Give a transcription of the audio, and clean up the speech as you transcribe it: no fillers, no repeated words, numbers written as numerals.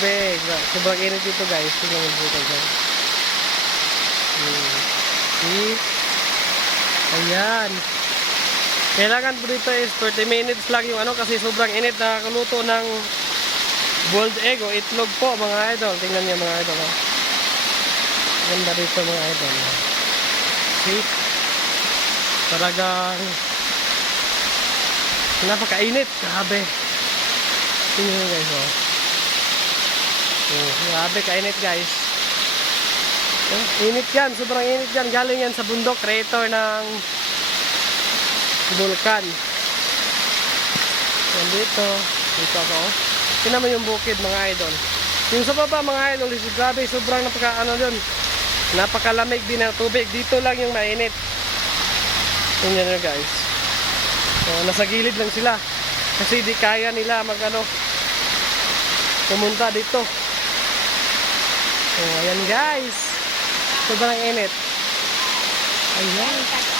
Grabe. Sobrang init dito guys. Tingnan mo dito guys. See? Ayan. Kailangan po dito is 30 minutes lang yung ano kasi sobrang init na kuluto ng boiled egg o itlog po mga idol. Tingnan niyo mga idol. Oh. Ganda dito mga idol. See? Talagang napakainit. Grabe. Tingnan niyo guys. Oh. Grabe kainit guys. Init yan. Sobrang init yan. Galing yan sa bundok. Crater ng vulkan. Yan dito. Dito ako. Tingnan mo yung bukid mga idol. Yung sa baba mga idol is grabe. Sobrang napakalamig din ng tubig. Dito lang yung mainit. Tingnan nyo guys. So, nasa gilid lang sila. Kasi di kaya nila pumunta dito. So ayan guys. Sobrang init. Ayan.